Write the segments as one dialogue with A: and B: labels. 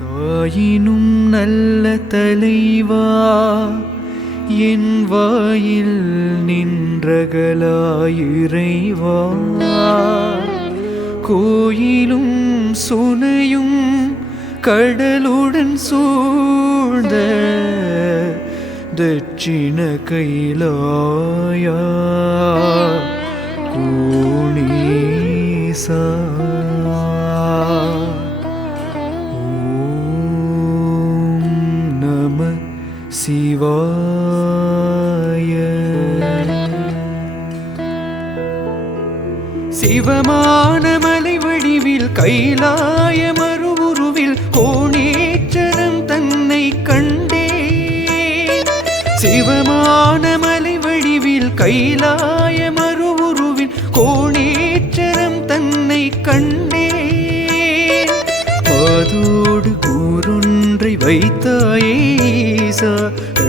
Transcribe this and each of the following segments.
A: தாயினும் நல்ல தலைவா என் வாயில் நின்றகலாயிறைவா. கோயிலும் சுனையும் கடலுடன் சூழ்ந்த தட்சிண கைலாயா. கோணேசா சிவாய சிவமான மலை வடிவில் கைலாய மறுவுருவில் கோணேச்சரம் தன்னை கண்டே. சிவமான மலை வடிவில் கைலாய மறுவுருவில் கோணேச்சரம் தன்னை கண்டே. பாதோடு கூறொன்றை வைத்தாயே.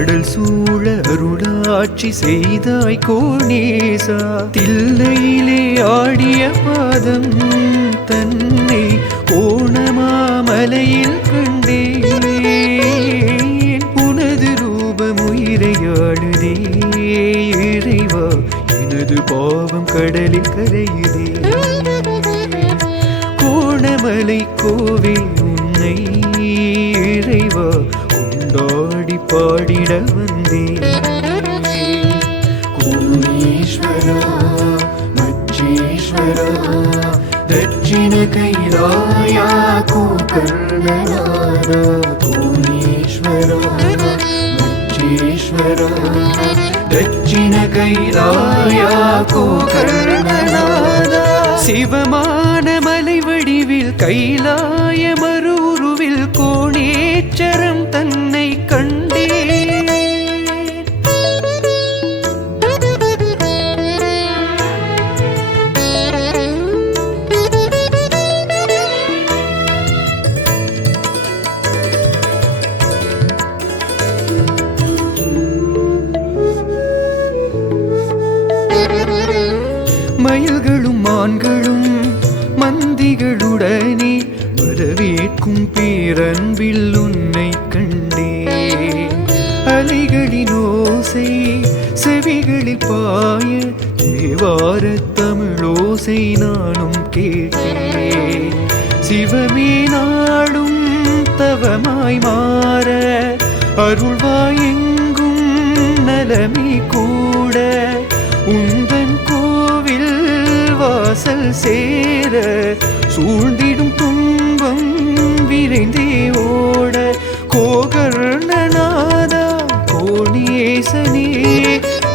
A: கடல் சூழ அருளாட்சி செய்தாய் கோணேசா. தில்லையிலே ஆடிய பாதம் தன்னை கோணமாமலையில் கண்டே உனது ரூபம் உயிரையாடுதே இறைவா. எனது பாவம் கடலில் கரையுதே கோணமலை கோவில் உன்னை இறைவா. கொண்டாடி பாடிட வந்தேன் கோணீஸ்வரா மச்சேஸ்வரா தட்சிண கைலாயா கோகர்ணநாதா கோணீஸ்வரா மச்சேஸ்வரா தட்சிண கைலாயா கோகர்ணநாதா சிவமான மந்திகளுடனே வரவேற்கும் பேரன்பில் உன்னை கண்டே. அலைகளின் ஓசை செவிகளில் பாய தேவார தமிழோசை நானும் கேட்டே சிவமே நாளும் தவமாய் மாற அருள்வாயெங்கும் நலமே கூட. வாசல் சேர சூழ்ந்திடும் துன்பம் விரைந்தே ஓட. கோகர்ணநாதா கோணியேசனே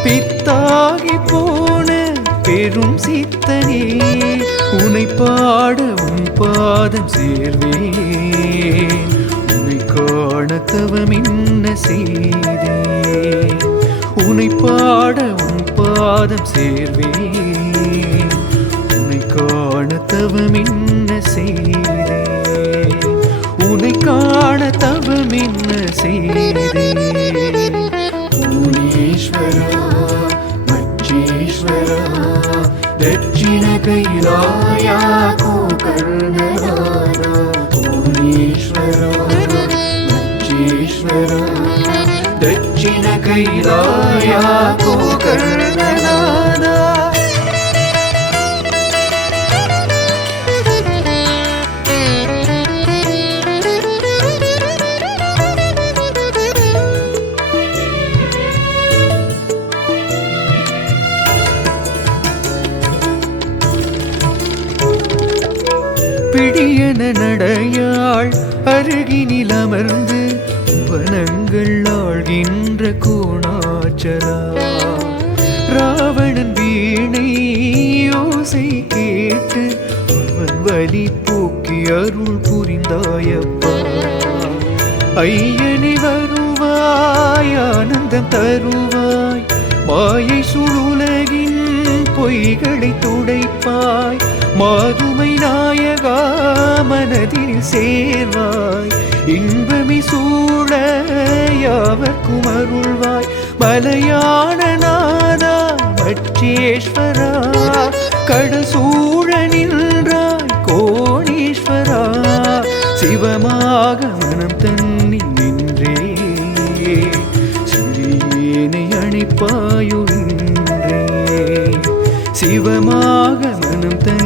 A: பித்தாகி போன பெரும் சித்தனே உனை பாட உன் பாதம் சேர்வேன் உனை காண என்ன செய்தே. உனை பாட உன் பாதம் சேர்வேன் காணத்தவம் என்ன செய்தே. உனை காணத்தவம் என்ன செய்தே. பூனீஸ்வரா மச்சீஸ்வரா தட்சிண கைலாயா கோகர்ணதாரா பூனீஸ்வரா मच्छीश्वरा दक्षिणकैलाया அருகினில் அமர்ந்து வனங்கள் ஆழ்கின்ற கோணாச்சலா. ராவணன் வீணை யோசை கேட்டு அவன் வலி போக்கி அருள் புரிந்தாயப்பா. ஐயனை வருவாய் ஆனந்தம் தருவாய் மாயை சுழுலகின் பொய்களை துடைப்பாய் மாதுமை நாயகா மனதி சேர்வாய். இன்பமி சூழ யாவர்க்கும் அருள்வாய் மலையான நாதா மச்சேஸ்வரா கடசூழ நின்றாய் கோணீஸ்வரா சிவமாக மனம் தண்ணி நின்றே. சிறியேனை அணைப்பாயோ சிவமாக மனம் தண்ணி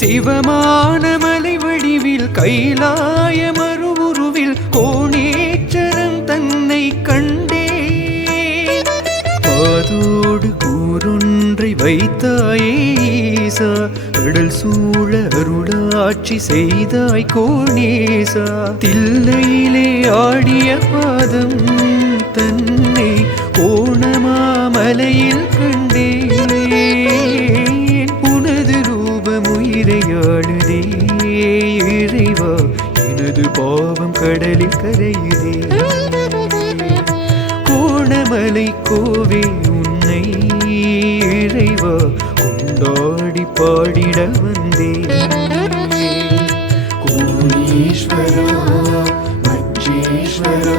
A: சிவமான மலை வடிவில் கைலாய மறுவுருவில் கோணேச்சரம் தன்னை கண்டே. பாதோடு கூறொன்றை வைத்தாயேசா கடல் சூழ அருளாட்சி செய்தாய் கோணேசா. தில்லையிலே ஆடிய பாதம் தன்னை கோணமாமலையில் கண்டேன் கடலில் கரையுதே கோணமலை கோவே உன்னை இறைவா கொண்டாடி பாடிட வந்தே கோணீஸ்வரா மச்சேஸ்வரா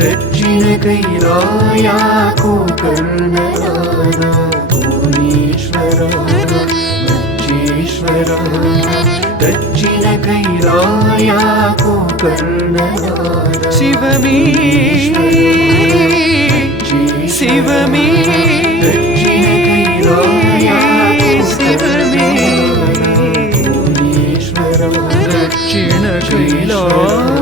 A: தட்சிண கைலாயா கோகர்ணநாதா ईश्वर दक्षिण कैलाया को कर्णधार शिवमी शिवमी दक्षिण कैलाया शिवमी भुवनेश्वर दक्षिण कैलाया